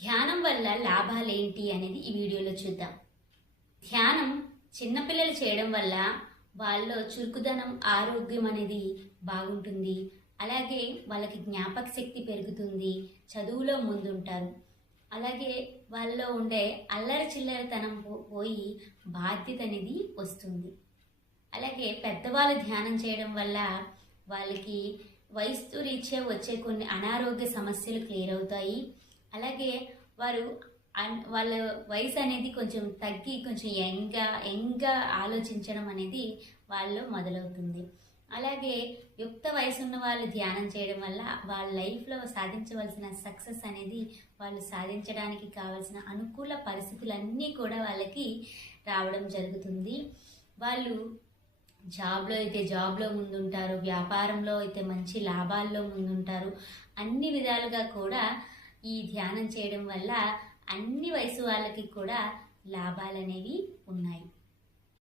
ధ్యానం వల్ల లాభాలేంటి అనేది ఈ వీడియోలో చూద్దాం. ధ్యానం చిన్నపిల్లలు చేయడం వల్ల వాళ్ళలో చురుకుదనం, ఆరోగ్యం అనేది బాగుంటుంది. అలాగే వాళ్ళకి జ్ఞాపక శక్తి పెరుగుతుంది, చదువులో ముందుంటారు. అలాగే వాళ్ళలో ఉండే అల్లరి చిల్లరితనం పోయి బాధ్యత అనేది వస్తుంది. అలాగే పెద్దవాళ్ళు ధ్యానం చేయడం వల్ల వాళ్ళకి వయస్సు రీత్యా వచ్చే కొన్ని అనారోగ్య సమస్యలు క్లియర్ అవుతాయి. అలాగే వారు వాళ్ళ వయసు అనేది కొంచెం తగ్గి కొంచెం యంగ్గా ఆలోచించడం అనేది వాళ్ళలో మొదలవుతుంది. అలాగే యుక్త వయసు ఉన్న వాళ్ళు ధ్యానం చేయడం వల్ల వాళ్ళ లైఫ్లో సాధించవలసిన సక్సెస్ అనేది వాళ్ళు సాధించడానికి కావలసిన అనుకూల పరిస్థితులన్నీ కూడా వాళ్ళకి రావడం జరుగుతుంది. వాళ్ళు జాబ్లో అయితే జాబ్లో ముందుంటారు, వ్యాపారంలో అయితే మంచి లాభాల్లో ముందుంటారు. అన్ని విధాలుగా కూడా ఈ ధ్యానం చేయడం వల్ల అన్ని వయసు వాళ్ళకి కూడా లాభాలనేవి ఉన్నాయి.